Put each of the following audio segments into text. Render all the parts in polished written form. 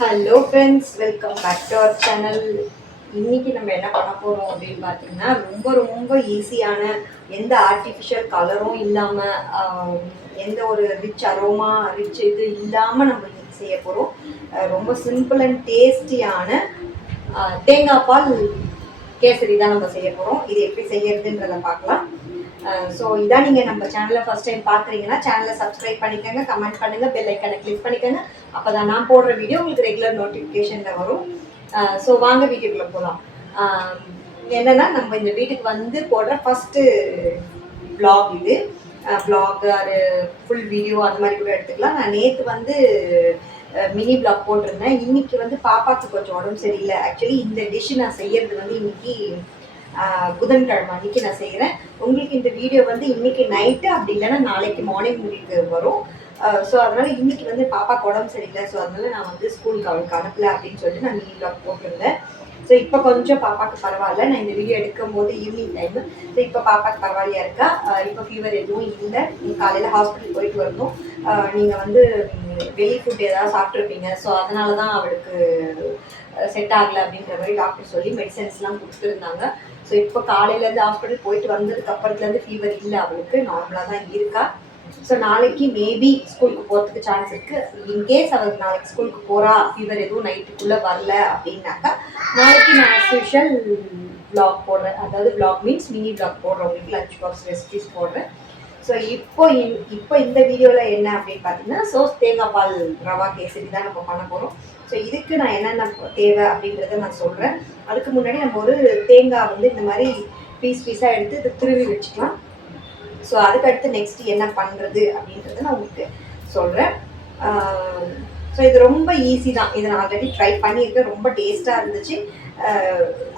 Hello friends, welcome back to our channel. இன்னைக்கு நம்ம என்ன பண்ண போகிறோம் அப்படின்னு பார்த்தீங்கன்னா, ரொம்ப ரொம்ப ஈஸியான, எந்த ஆர்டிஃபிஷியல் கலரும் இல்லாமல், எந்த ஒரு ரிச் அரோமா ரிச் இது இல்லாமல் நம்ம இன்னைக்கு செய்ய போகிறோம். ரொம்ப சிம்பிள் அண்ட் டேஸ்டியான தேங்காய் பால் கேசரி தான் நம்ம செய்ய போகிறோம். இது எப்படி செய்யறதுன்றதை பார்க்கலாம். ஸோ இதான் நீங்கள் நம்ம சேனலை ஃபஸ்ட் டைம் பார்க்குறீங்கன்னா சேனலை சப்ஸ்கிரைப் பண்ணிக்கோங்க, கமெண்ட் பண்ணுங்கள், பெல் ஐக்கனை கிளிக் பண்ணிக்கோங்க. அப்போ தான் நான் போடுற வீடியோ உங்களுக்கு ரெகுலர் நோட்டிஃபிகேஷனில் வரும். ஸோ வாங்க வீடியோக்குள்ளே போகலாம். என்னென்னா, நம்ம இந்த வீட்டுக்கு வந்து போடுற ஃபஸ்ட்டு வ்ளாக் இது. வ்ளாக் அது ஃபுல் வீடியோ அந்த மாதிரி கூட எடுத்துக்கலாம். நான் நேற்று வந்து மினி வ்ளாக் போட்டிருந்தேன். இன்றைக்கி வந்து பாப்பாவுக்கு கொஞ்சம் உடம்பு சரியில்லை. ஆக்சுவலி இந்த டிஷ்ஷு நான் செய்கிறது வந்து இன்றைக்கி புதன்கிழமை அன்றைக்கி நான் செய்கிறேன். உங்களுக்கு இந்த வீடியோ வந்து இன்றைக்கி நைட்டு அப்படி இல்லைன்னா நாளைக்கு மார்னிங் உங்களுக்கு வரும். ஸோ அதனால் இன்றைக்கி வந்து பாப்பாவுக்கு உடம்பு சரியில்லை. ஸோ அதனால் நான் வந்து ஸ்கூலுக்கு அவளுக்கு அனுப்பலை அப்படின்னு சொல்லிட்டு நான் மினி வ்ளாக் போட்டிருந்தேன். ஸோ இப்போ கொஞ்சம் பாப்பாவுக்கு பரவாயில்ல. நான் இந்த வீடியோ எடுக்கும் போது ஈவினிங் டைமு. ஸோ இப்போ பாப்பாவுக்கு பரவாயில்லையா இருக்கா. இப்போ ஃபீவர் எதுவும் இல்லை. காலையில் ஹாஸ்பிட்டல் போயிட்டு வரணும். நீங்கள் வந்து வெளி ஃபுட் ஏதாவது சாப்பிட்ருப்பீங்க. ஸோ அதனால தான் அவளுக்கு செட் ஆகலை அப்படின்ற மாதிரி டாக்டர் சொல்லி மெடிசன்ஸ்லாம் கொடுத்துருந்தாங்க. ஸோ இப்போ காலையிலேருந்து ஹாஸ்பிட்டல் போயிட்டு வந்ததுக்கு அப்புறத்துலேருந்து ஃபீவர் இல்லை, அவளுக்கு நார்மலாக தான் இருக்கா. ஸோ நாளைக்கு மேபி ஸ்கூலுக்கு போகிறதுக்கு சான்ஸ் இருக்குது. இன்கேஸ் அவளுக்கு நாளைக்கு ஸ்கூலுக்கு போகிறா, ஃபீவர் எதுவும் நைட்டுக்குள்ளே வரல அப்படின்னாக்கா நாளைக்கு நான் ஆஸ் யூஷுவல் வ்ளாக் போடுறேன். அதாவது வ்ளாக் மீன்ஸ் மினி வ்ளாக் போடுறவங்களுக்கு லஞ்ச் பாக்ஸ் ரெசிபிஸ் போடுறேன். ஸோ இப்போ இந்த வீடியோவில் என்ன அப்படின்னு பார்த்தீங்கன்னா, தேங்காய் பால் ரவா கேசரி தான் நம்ம பண்ண போகிறோம். ஸோ இதுக்கு நான் என்னென்ன தேவை அப்படின்றத நான் சொல்கிறேன். அதுக்கு முன்னாடி நம்ம ஒரு தேங்காய் வந்து இந்த மாதிரி பீஸாக எடுத்து இதை துருவி வச்சுக்கலாம். ஸோ அதுக்கடுத்து நெக்ஸ்ட்டு என்ன பண்ணுறது அப்படின்றத நான் உங்களுக்கு சொல்கிறேன். ஸோ இது ரொம்ப ஈஸி தான். இதை நான் ஆல்ரெடி ட்ரை பண்ணியிருக்கேன். ரொம்ப டேஸ்ட்டாக இருந்துச்சு.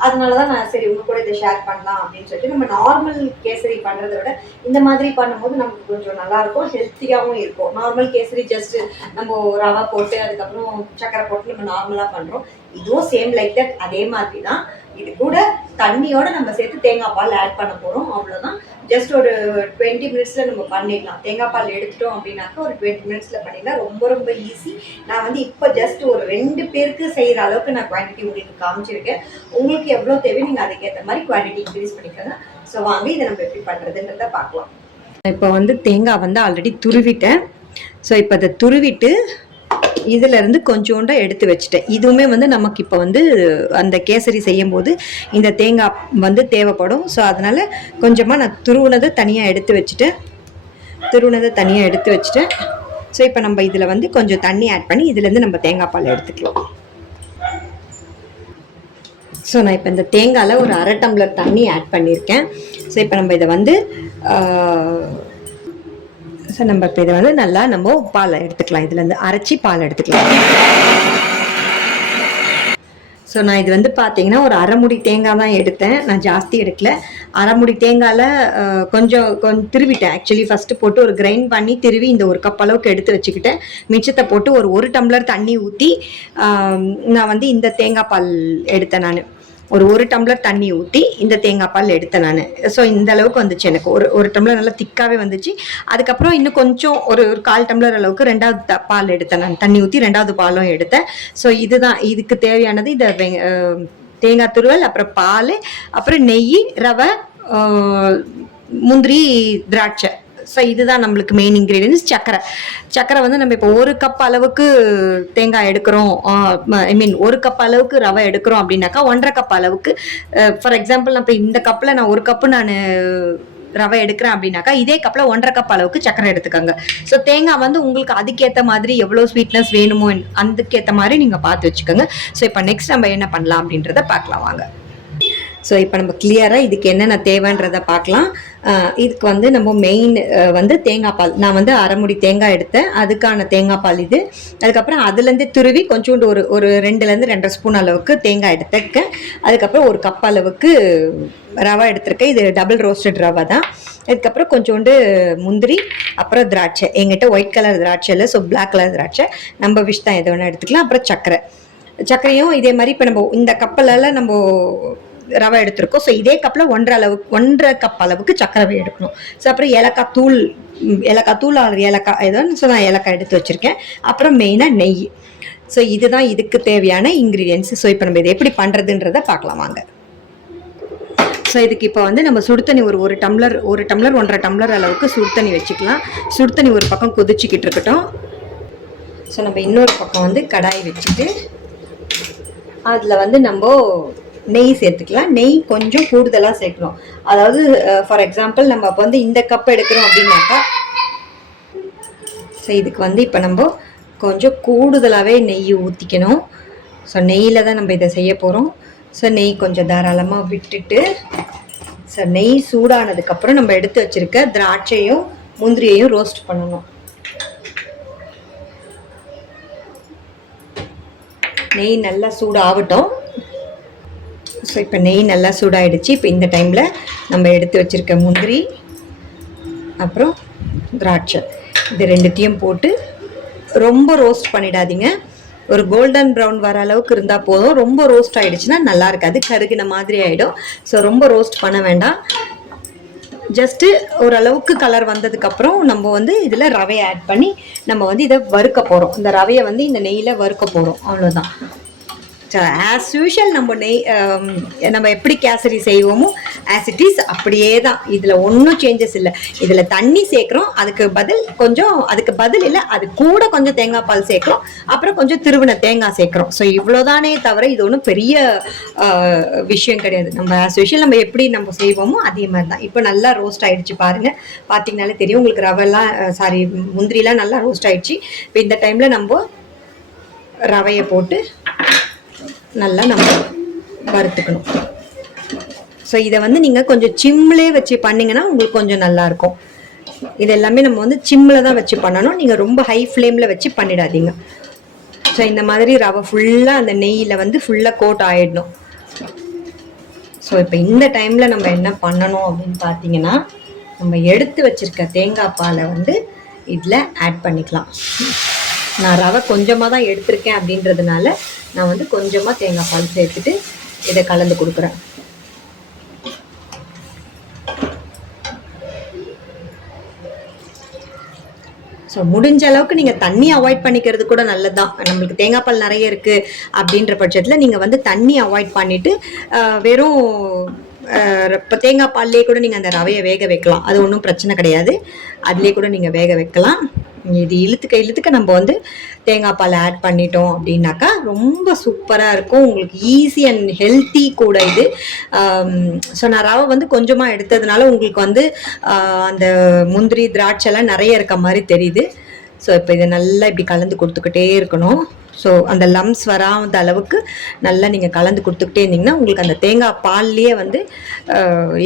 அதனால தான் நான் சரி உங்கள் கூட இதை ஷேர் பண்ணலாம் அப்படின்னு சொல்லிட்டு. நம்ம நார்மல் கேசரி பண்ணுறத விட இந்த மாதிரி பண்ணும்போது நமக்கு கொஞ்சம் நல்லாயிருக்கும், ஹெல்த்தியாகவும் இருக்கும். நார்மல் கேசரி ஜஸ்ட்டு நம்ம ரவா போட்டு அதுக்கப்புறம் சக்கரை போட்டு நம்ம நார்மலாக பண்ணுறோம். இதுவும் சேம் லைக் தட் அதே மாதிரி தான். இது கூட தண்ணியோடு நம்ம சேர்த்து தேங்காய் பால் ஆட் பண்ண போகிறோம், அவ்வளோதான். ஜஸ்ட் ஒரு 20 மினிட்ஸில் நம்ம பண்ணிடலாம். தேங்காய் பால் எடுத்துட்டோம் அப்படின்னாக்கா ஒரு 20 மினிட்ஸில் பண்ணிடலாம். ரொம்ப ரொம்ப ஈஸி. நான் வந்து இப்போ ஜஸ்ட் ஒரு 2 பேருக்கு செய்கிற அளவுக்கு நான் குவான்டிட்டி உங்களுக்கு காமிச்சிருக்கேன். உங்களுக்கு எவ்வளோ தேவை நீங்கள் அதுக்கேற்ற மாதிரி குவான்டிட்டி இன்க்ரீஸ் பண்ணிக்கோங்க. ஸோ வாங்க இதை நம்ம எப்படி பண்ணுறதுன்றத பார்க்கலாம். இப்போ வந்து தேங்காய் வந்து ஆல்ரெடி துருவிட்டேன். ஸோ இப்போ அதை துருவிட்டு இதிலேருந்து கொஞ்சோண்டா எடுத்து வச்சுட்டேன். இதுவுமே வந்து நமக்கு இப்போ வந்து அந்த கேசரி செய்யும் போது இந்த தேங்காய் வந்து தேவைப்படும். ஸோ அதனால் கொஞ்சமாக நான் துருவினதை தனியாக எடுத்து வச்சுட்டேன். ஸோ இப்போ நம்ம இதில் வந்து கொஞ்சம் தண்ணி ஆட் பண்ணி இதுலேருந்து நம்ம தேங்காய் பால் எடுத்துக்கலாம். ஸோ நான் இப்போ இந்த தேங்காயில் ஒரு 1/2 டம்ளர் தண்ணி ஆட் பண்ணியிருக்கேன். ஸோ இப்போ நம்ம இதை வந்து நம்ம இப்போ இதை வந்து நல்லா நம்ம பால் எடுத்துக்கலாம். இதுலேருந்து அரைச்சி பால் எடுத்துக்கலாம். ஸோ நான் இது வந்து பார்த்தீங்கன்னா ஒரு 1/2 முடி தேங்காய் தான் எடுத்தேன். நான் ஜாஸ்தி எடுக்கல. 1/2 முடி தேங்காயில் கொஞ்சம் திருவிட்டேன். ஆக்சுவலி ஃபஸ்ட்டு போட்டு ஒரு கிரைண்ட் பண்ணி திருவி இந்த ஒரு கப் அளவுக்கு எடுத்து வச்சுக்கிட்டேன். மிச்சத்தை போட்டு ஒரு டம்ளர் தண்ணி ஊற்றி நான் வந்து இந்த தேங்காய் பால் எடுத்தேன். நான் ஒரு டம்ளர் தண்ணி ஊற்றி இந்த தேங்காய் பால் எடுத்தேன் நான். ஸோ இந்த அளவுக்கு வந்துச்சு எனக்கு. ஒரு டம்ளர் நல்லா திக்காகவே வந்துச்சு. அதுக்கப்புறம் இன்னும் கொஞ்சம் ஒரு 1/4 டம்ளர் அளவுக்கு 2வது பால் எடுத்தேன் நான். தண்ணி ஊற்றி 2வது பாலும் எடுத்தேன். ஸோ இதுதான் இதுக்கு தேவையானது. இந்த தேங்காய் துருவல், அப்புறம் பால், அப்புறம் நெய், ரவை, முந்திரி, திராட்சை. ஸோ இதுதான் நம்மளுக்கு மெயின் இன்க்ரீடியன்ஸ். சக்கரை வந்து நம்ம இப்போ 1 கப் அளவுக்கு தேங்காய் எடுக்கிறோம், ஐ மீன் 1 கப் அளவுக்கு ரவை எடுக்கிறோம் அப்படின்னாக்கா 1.5 கப் அளவுக்கு, ஃபார் எக்ஸாம்பிள் நான் இப்போ இந்த கப்பில் நான் 1 கப்பு நான் ரவை எடுக்கிறேன் அப்படின்னாக்கா இதே கப்பில் 1.5 கப் அளவுக்கு சக்கரை எடுத்துக்கோங்க. ஸோ தேங்காய் வந்து உங்களுக்கு அதுக்கேற்ற மாதிரி எவ்வளோ ஸ்வீட்னஸ் வேணுமோ அதுக்கேற்ற மாதிரி நீங்கள் பார்த்து வச்சுக்கோங்க. ஸோ இப்போ நெக்ஸ்ட் நம்ம என்ன பண்ணலாம் அப்படின்றத பார்க்கலாம் வாங்க. ஸோ இப்போ நம்ம கிளியராக இதுக்கு என்னென்ன தேவைன்றதை பார்க்கலாம். இதுக்கு வந்து நம்ம மெயின் வந்து தேங்காய் பால். நான் வந்து 1/2 முடி தேங்காய் எடுத்தேன், அதுக்கான தேங்காய் பால் இது. அதுக்கப்புறம் அதுலேருந்து துருவி கொஞ்சோண்டு ஒரு 2லேருந்து 2.5 ஸ்பூன் அளவுக்கு தேங்காய் எடுத்துருக்கேன். அதுக்கப்புறம் 1 கப் அளவுக்கு ரவை எடுத்திருக்கேன். இது டபுள் ரோஸ்டட் ரவை தான். அதுக்கப்புறம் கொஞ்சோண்டு முந்திரி, அப்புறம் திராட்சை. எங்கிட்ட ஒயிட் கலர் திராட்சை இல்லை, ஸோ பிளாக் கலர் திராட்சை. நம்ம விஷ் தான் எது வேணால் எடுத்துக்கலாம். அப்புறம் சர்க்கரையும் இதே மாதிரி இப்போ நம்ம இந்த கப்பலில் நம்ம ரவை எடுத்திருக்கோம். ஸோ இதே கப்பில் 1.5 கப் அளவுக்கு சக்கரை எடுக்கணும். ஸோ அப்புறம் ஏலக்காய் தூள் ஏலக்காய் ஏதோ, ஸோ நான் ஏலக்காய் எடுத்து வச்சுருக்கேன். அப்புறம் மெயினாக நெய். ஸோ இதுதான் இதுக்கு தேவையான இன்க்ரீடியன்ஸ். ஸோ இப்போ நம்ம இதை எப்படி பண்ணுறதுன்றதை பார்க்கலாம் வாங்க. ஸோ இதுக்கு இப்போ வந்து நம்ம சுடு தண்ணி ஒரு டம்ளர் 1.5 டம்ளர் அளவுக்கு சுடு தண்ணி வச்சுக்கலாம். சுடு தண்ணி ஒரு பக்கம் கொதிச்சுக்கிட்டு இருக்கட்டும். ஸோ நம்ம இன்னொரு பக்கம் வந்து கடாய் வச்சுட்டு அதில் வந்து நம்ம நெய் சேர்த்துக்கலாம். நெய் கொஞ்சம் கூடுதலாக சேர்க்கணும். அதாவது ஃபார் எக்ஸாம்பிள் நம்ம இப்போ வந்து இந்த கப் எடுக்கிறோம் அப்படின்னாக்கா, ஸோ இதுக்கு வந்து இப்போ நம்ம கொஞ்சம் கூடுதலாகவே நெய் ஊற்றிக்கணும். ஸோ நெய்யில் தான் நம்ம இதை செய்ய போகிறோம். ஸோ நெய் கொஞ்சம் தாராளமாக விட்டுட்டு, ஸோ நெய் சூடானதுக்கப்புறம் நம்ம எடுத்து வச்சுருக்க திராட்சையும் முந்திரியையும் ரோஸ்ட் பண்ணணும். நெய் நல்லா சூடாகட்டும். ஸோ இப்போ நெய் நல்லா சூடாகிடுச்சு. இப்போ இந்த டைமில் நம்ம எடுத்து வச்சுருக்க முந்திரி அப்புறம் திராட்சை இது ரெண்டுத்தையும் போட்டு ரொம்ப ரோஸ்ட் பண்ணிடாதீங்க. ஒரு கோல்டன் ப்ரௌன் வர அளவுக்கு இருந்தால் போதும். ரொம்ப ரோஸ்ட் ஆகிடுச்சுன்னா நல்லா இருக்காது, கருகின மாதிரி ஆகிடும். ஸோ ரொம்ப ரோஸ்ட் பண்ண வேண்டாம். ஜஸ்ட்டு ஓரளவுக்கு கலர் வந்ததுக்கப்புறம் நம்ம வந்து இதில் ரவையை ஆட் பண்ணி நம்ம வந்து இதை வறுக்க போகிறோம். இந்த ரவையை வந்து இந்த நெய்யில் வறுக்க போகிறோம், அவ்வளோதான். ஆஸ் யூஷுவல் நம்ம எப்படி கேசரி செய்வோமோ ஆஸ் இட் இஸ் அப்படியே தான். இதில் ஒன்றும் சேஞ்சஸ் இல்லை. இதில் தண்ணி சேர்க்குறோம், அதுக்கு பதில் இல்லை, அது கூட கொஞ்சம் தேங்காய் பால் சேர்க்குறோம், அப்புறம் கொஞ்சம் திருவின தேங்காய் சேர்க்குறோம். ஸோ இவ்வளோதானே தவிர இது ஒன்றும் பெரிய விஷயம் கிடையாது. நம்ம ஆஸ் யூஷுவல் நம்ம எப்படி நம்ம செய்வோமோ அதே மாதிரி தான். இப்போ நல்லா ரோஸ்ட் ஆகிடுச்சு பாருங்கள். பார்த்தீங்கனாலே தெரியும் உங்களுக்கு. ரவைலாம் முந்திரிலாம் நல்லா ரோஸ்ட் ஆகிடுச்சு. இப்போ இந்த டைமில் நம்ம ரவையை போட்டு நல்லா நம்ம வறுத்துக்கணும். ஸோ இதை வந்து நீங்கள் கொஞ்சம் சிம்லேயே வச்சு பண்ணிங்கன்னா உங்களுக்கு கொஞ்சம் நல்லாயிருக்கும். இது எல்லாமே நம்ம வந்து சிம்மில் தான் வச்சு பண்ணணும். நீங்கள் ரொம்ப ஹை ஃப்ளேமில் வச்சு பண்ணிடாதீங்க. ஸோ இந்த மாதிரி ரவை ஃபுல்லாக அந்த நெய்யில் வந்து ஃபுல்லாக கோட் ஆகிடணும். ஸோ இப்போ இந்த டைமில் நம்ம என்ன பண்ணணும் அப்படின்னு பார்த்தீங்கன்னா, நம்ம எடுத்து வச்சுருக்க தேங்காய் பாலை வந்து இதில் ஆட் பண்ணிக்கலாம். நான் ரவை கொஞ்சமாக தான் எடுத்திருக்கேன் அப்படின்றதுனால நான் வந்து கொஞ்சமாக தேங்காய் பால் சேர்த்துட்டு இதை கலந்து கொடுக்குறேன். ஸோ முடிஞ்ச அளவுக்கு நீங்கள் தண்ணி அவாய்ட் பண்ணிக்கிறது கூட நல்லது தான். நம்மளுக்கு தேங்காய் பால் நிறைய இருக்குது அப்படின்ற பட்சத்தில் நீங்கள் வந்து தண்ணி அவாய்ட் பண்ணிவிட்டு வெறும் இப்போ தேங்காய் பால்லே கூட நீங்கள் அந்த ரவையை வேக வைக்கலாம். அது ஒன்றும் பிரச்சனை கிடையாது. அதிலே கூட நீங்கள் வேக வைக்கலாம். இது இழுத்துக்க நம்ம வந்து தேங்காய் பால் ஆட் பண்ணிட்டோம் அப்படின்னாக்கா ரொம்ப சூப்பராக இருக்கும். உங்களுக்கு ஈஸி அண்ட் ஹெல்த்தி கூட இது. ஸோ நான் ரவை வந்து கொஞ்சமாக எடுத்ததுனால உங்களுக்கு வந்து அந்த முந்திரி திராட்சைலாம் நிறைய இருக்க மாதிரி தெரியுது. ஸோ இப்போ இதை நல்லா இப்படி கலந்து கொடுத்துக்கிட்டே இருக்கணும். ஸோ அந்த லம்ஸ் வராத அளவுக்கு நல்லா நீங்கள் கலந்து கொடுத்துக்கிட்டே இருந்தீங்கன்னா உங்களுக்கு அந்த தேங்காய் பால்லையே வந்து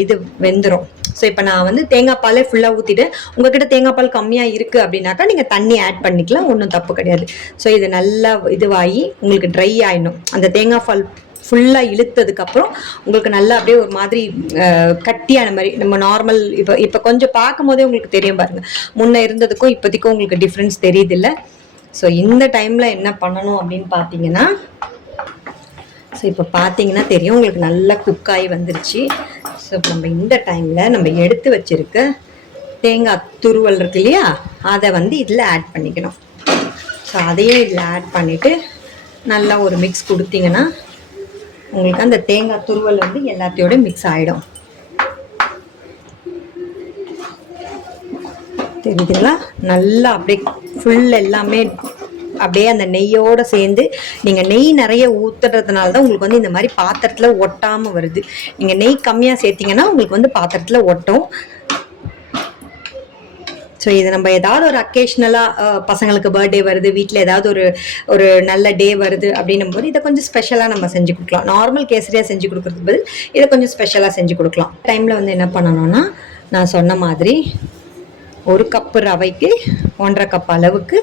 இது வெந்துடும். ஸோ இப்போ நான் வந்து தேங்காய் பாலே ஃபுல்லாக ஊற்றிட்டு, உங்கள்கிட்ட தேங்காய் பால் கம்மியாக இருக்குது அப்படின்னாக்கா நீங்கள் தண்ணி ஆட் பண்ணிக்கலாம், ஒன்றும் தப்பு கிடையாது. ஸோ இது நல்லா இதுவாகி உங்களுக்கு ட்ரை ஆகிடணும். அந்த தேங்காய் பால் ஃபுல்லாக இழுத்ததுக்கப்புறம் உங்களுக்கு நல்லா அப்படியே ஒரு மாதிரி கட்டியான மாதிரி நம்ம நார்மல் இப்போ கொஞ்சம் பார்க்கும் போதே உங்களுக்கு தெரியும் பாருங்கள், முன்னே இருந்ததுக்கும் இப்போதைக்கும் உங்களுக்கு டிஃப்ரென்ஸ் தெரியுது இல்லை. ஸோ இந்த டைமில் என்ன பண்ணணும் அப்படின்னு பார்த்தீங்கன்னா, ஸோ இப்போ பார்த்தீங்கன்னா தெரியும் உங்களுக்கு நல்லா குக்காகி வந்துருச்சு. ஸோ இப்போ நம்ம இந்த டைமில் நம்ம எடுத்து வச்சுருக்க தேங்காய் துருவல் இருக்கு இல்லையா, அதை வந்து இதில் ஆட் பண்ணிக்கணும். ஸோ அதையும் இதில் ஆட் பண்ணிவிட்டு நல்லா ஒரு மிக்ஸ் கொடுத்தீங்கன்னா உங்களுக்கு அந்த தேங்காய் துருவல் வந்து எல்லாத்தையோட மிக்ஸ் ஆகிடும். தெரியுதுங்களா? நல்லா அப்படியே ஃபுல் எல்லாமே அப்படியே அந்த நெய்யோடு சேர்ந்து, நீங்கள் நெய் நிறைய ஊற்றுறதுனால தான் உங்களுக்கு வந்து இந்த மாதிரி பாத்திரத்தில் ஒட்டாமல் வருது. நீங்கள் நெய் கம்மியாக சேர்த்திங்கன்னா உங்களுக்கு வந்து பாத்திரத்தில் ஒட்டும். ஸோ இது நம்ம ஏதாவது ஒரு அக்கேஷ்னலாக பசங்களுக்கு பர்த்டே வருது, வீட்டில் ஏதாவது ஒரு நல்ல டே வருது அப்படின்னும் போது இதை கொஞ்சம் ஸ்பெஷலாக நம்ம செஞ்சு கொடுக்கலாம். நார்மல் கேசரியாக செஞ்சு கொடுக்குறதுக்கு பதில் இதை கொஞ்சம் ஸ்பெஷலாக செஞ்சு கொடுக்கலாம். டைமில் வந்து என்ன பண்ணணும்னா, நான் சொன்ன மாதிரி 1 கப்பு ரவைக்கு 1.5 கப் அளவுக்கு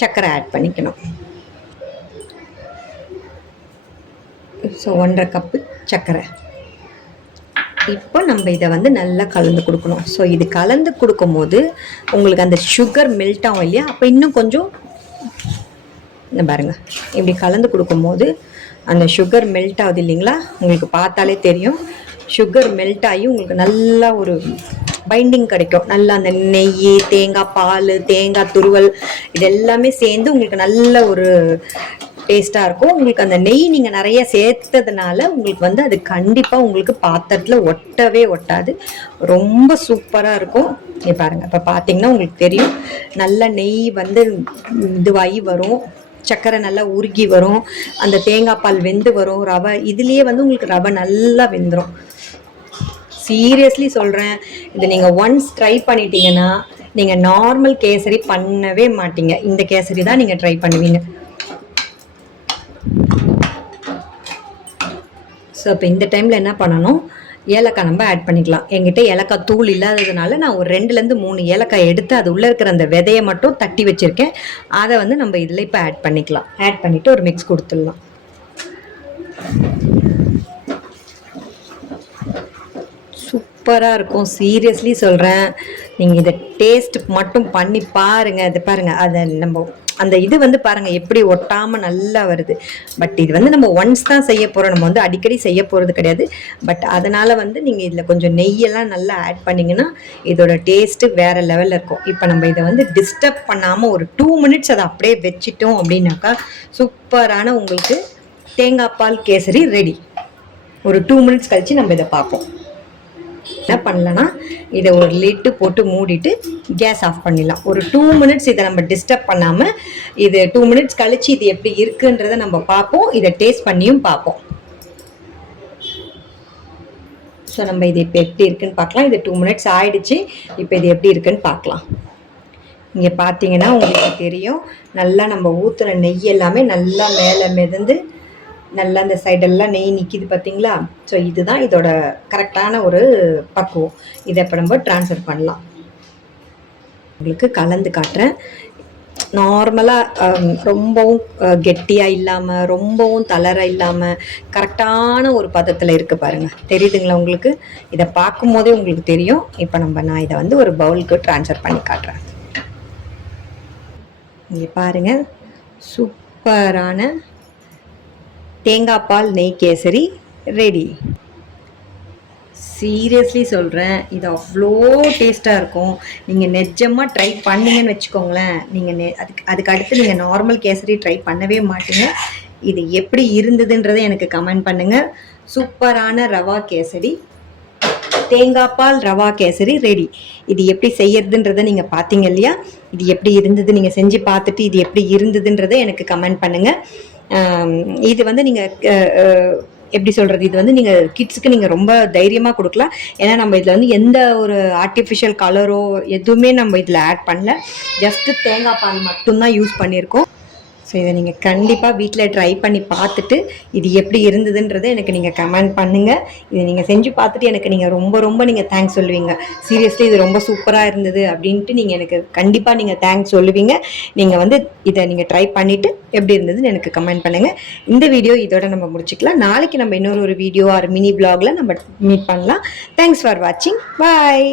சர்க்கரை ஆட் பண்ணிக்கணும். ஸோ 1.5 கப்பு சர்க்கரை. இப்போ நம்ம இதை வந்து நல்லா கலந்து கொடுக்கணும். ஸோ இது கலந்து கொடுக்கும்போது உங்களுக்கு அந்த சுகர் மெல்ட் ஆகும் இல்லையா, அப்போ இன்னும் கொஞ்சம் இந்த பாருங்கள், இப்படி கலந்து கொடுக்கும்போது அந்த சுகர் மெல்ட் ஆகுது இல்லைங்களா, உங்களுக்கு பார்த்தாலே தெரியும். சுகர் மெல்ட் ஆகி உங்களுக்கு நல்லா ஒரு பைண்டிங் கிடைக்கும். நல்லா அந்த நெய், தேங்காய் பால், தேங்காய் துருவல் இது எல்லாமே சேர்ந்து உங்களுக்கு நல்ல ஒரு டேஸ்ட்டாக இருக்கும். உங்களுக்கு அந்த நெய் நீங்கள் நிறைய சேர்த்ததுனால உங்களுக்கு வந்து அது கண்டிப்பாக உங்களுக்கு பாத்திரத்தில் ஒட்டவே ஒட்டாது. ரொம்ப சூப்பராக இருக்கும். பாருங்கள், இப்போ பார்த்தீங்கன்னா உங்களுக்கு தெரியும், நல்ல நெய் வந்து இதுவாகி வரும், சக்கரை நல்லா உருகி வரும், அந்த தேங்காய் பால் வெந்து வரும், ரவை இதுலேயே வந்து உங்களுக்கு ரவை நல்லா வெந்துடும். சீரியஸ்லி சொல்கிறேன், இதை நீங்கள் ஒன்ஸ் ட்ரை பண்ணிட்டீங்கன்னா நீங்கள் நார்மல் கேசரி பண்ணவே மாட்டீங்க. இந்த கேசரி தான் நீங்கள் ட்ரை பண்ணுவீங்க. ஸோ இப்போ இந்த டைமில் என்ன பண்ணணும், ஏலக்காய் நம்ம ஆட் பண்ணிக்கலாம். என்கிட்ட ஏலக்காய் தூள் இல்லாததுனால நான் ஒரு 2லேருந்து 3 ஏலக்காய் எடுத்து அது உள்ளே இருக்கிற அந்த விதையை மட்டும் தட்டி வச்சுருக்கேன். அதை வந்து நம்ம இதில் இப்போ ஆட் பண்ணிக்கலாம். ஆட் பண்ணிவிட்டு ஒரு மிக்ஸ் கொடுத்துடலாம். சூப்பராக இருக்கும். சீரியஸ்லி சொல்கிறேன், நீங்கள் இதை டேஸ்ட் மட்டும் பண்ணி பாருங்கள். இது பாருங்கள், அதை நம்ம அந்த இது வந்து பாருங்கள் எப்படி ஒட்டாமல் நல்லா வருது. பட் இது வந்து நம்ம ஒன்ஸ் தான் செய்ய போகிறோம், நம்ம வந்து அடிக்கடி செய்ய போகிறது கிடையாது. பட் அதனால் வந்து நீங்கள் இதில் கொஞ்சம் நெய்யெல்லாம் நல்லா ஆட் பண்ணிங்கன்னா இதோட டேஸ்ட்டு வேறு லெவலில் இருக்கும். இப்போ நம்ம இதை வந்து டிஸ்டர்ப் பண்ணாமல் ஒரு 2 மினிட்ஸ் அதை அப்படியே வச்சிட்டோம் அப்படின்னாக்கா சூப்பரான உங்களுக்கு தேங்காய் பால் கேசரி ரெடி. ஒரு 2 மினிட்ஸ் கழித்து நம்ம இதை பார்ப்போம். என்ன பண்ணலன்னா இதை ஒரு லிட்டு போட்டு மூடிட்டு கேஸ் ஆஃப் பண்ணிடலாம். ஒரு 2 மினிட்ஸ் இதை நம்ம டிஸ்டர்ப் பண்ணாமல் இது 2 மினிட்ஸ் கழித்து இது எப்படி இருக்குன்றதை நம்ம பார்ப்போம். இதை டேஸ்ட் பண்ணியும் பார்ப்போம். ஸோ நம்ம இது இப்போ எப்படி இருக்குன்னு பார்க்கலாம். இது 2 மினிட்ஸ் ஆயிடுச்சு. இப்போ இது எப்படி இருக்குன்னு பார்க்கலாம். இங்கே பார்த்தீங்கன்னா உங்களுக்கு தெரியும், நல்லா நம்ம ஊற்றுன நெய் எல்லாமே நல்லா மேலே மிதந்து நல்லா அந்த சைடெல்லாம் நெய் நிற்கிது பார்த்தீங்களா. ஸோ இதுதான் இதோட கரெக்டான ஒரு பக்குவம். இதை இப்போ நம்ம ட்ரான்ஸ்ஃபர் பண்ணலாம். உங்களுக்கு கலந்து காட்டுறேன். நார்மலாக ரொம்பவும் கெட்டியாக இல்லாமல் ரொம்பவும் தளர இல்லாமல் கரெக்டான ஒரு பதத்தில் இருக்குது பாருங்கள். தெரியுதுங்களா உங்களுக்கு? இதை பார்க்கும்போதே உங்களுக்கு தெரியும். இப்போ நான் இதை வந்து ஒரு பவுலுக்கு ட்ரான்ஸ்ஃபர் பண்ணி காட்டுறேன். இங்கே பாருங்கள், சூப்பரான தேங்காய் பால் நெய் கேசரி ரெடி. சீரியஸ்லி சொல்கிறேன், இது அவ்வளோ டேஸ்ட்டாக இருக்கும். நீங்கள் நிஜமாக ட்ரை பண்ணிங்கன்னு வச்சுக்கோங்களேன், நீங்கள் அதுக்கு அடுத்து நீங்கள் நார்மல் கேசரி ட்ரை பண்ணவே மாட்டீங்க. இது எப்படி இருந்ததுன்றதை எனக்கு கமெண்ட் பண்ணுங்கள். சூப்பரான ரவா கேசரி, தேங்காய் பால் ரவா கேசரி ரெடி. இது எப்படி செய்யறதுன்றதை நீங்கள் பார்த்தீங்க இல்லையா? இது எப்படி இருந்தது நீங்கள் செஞ்சு பார்த்துட்டு இது எப்படி இருந்ததுன்றதை எனக்கு கமெண்ட் பண்ணுங்கள். இது வந்து நீங்கள் எப்படி சொல்கிறது, இது வந்து நீங்கள் கிட்ஸுக்கு நீங்கள் ரொம்ப தைரியமாக கொடுக்கலாம். ஏன்னா நம்ம இதில் வந்து எந்த ஒரு ஆர்டிஃபிஷியல் கலரோ எதுவுமே நம்ம இதில் ஆட் பண்ணல. ஜஸ்ட்டு தேங்காய் பால் மட்டும்தான் யூஸ் பண்ணியிருக்கோம். ஸோ இதை நீங்கள் கண்டிப்பாக வீட்டில் ட்ரை பண்ணி பார்த்துட்டு இது எப்படி இருந்ததுன்றதை எனக்கு நீங்கள் கமெண்ட் பண்ணுங்கள். இதை நீங்கள் செஞ்சு பார்த்துட்டு எனக்கு நீங்கள் ரொம்ப நீங்கள் தேங்க்ஸ் சொல்லுவீங்க. சீரியஸ்லி இது ரொம்ப சூப்பராக இருந்தது அப்படின்ட்டு நீங்கள் எனக்கு கண்டிப்பாக நீங்கள் தேங்க்ஸ் சொல்லுவீங்க. நீங்கள் வந்து இதை நீங்கள் ட்ரை பண்ணிவிட்டு எப்படி இருந்ததுன்னு எனக்கு கமெண்ட் பண்ணுங்கள். இந்த வீடியோ இதோட நம்ம முடிச்சுக்கலாம். நாளைக்கு நம்ம இன்னொரு வீடியோ ஆர் மினி வ்ளாகில் நம்ம மீட் பண்ணலாம். தேங்க்ஸ் ஃபார் வாட்சிங். பாய்.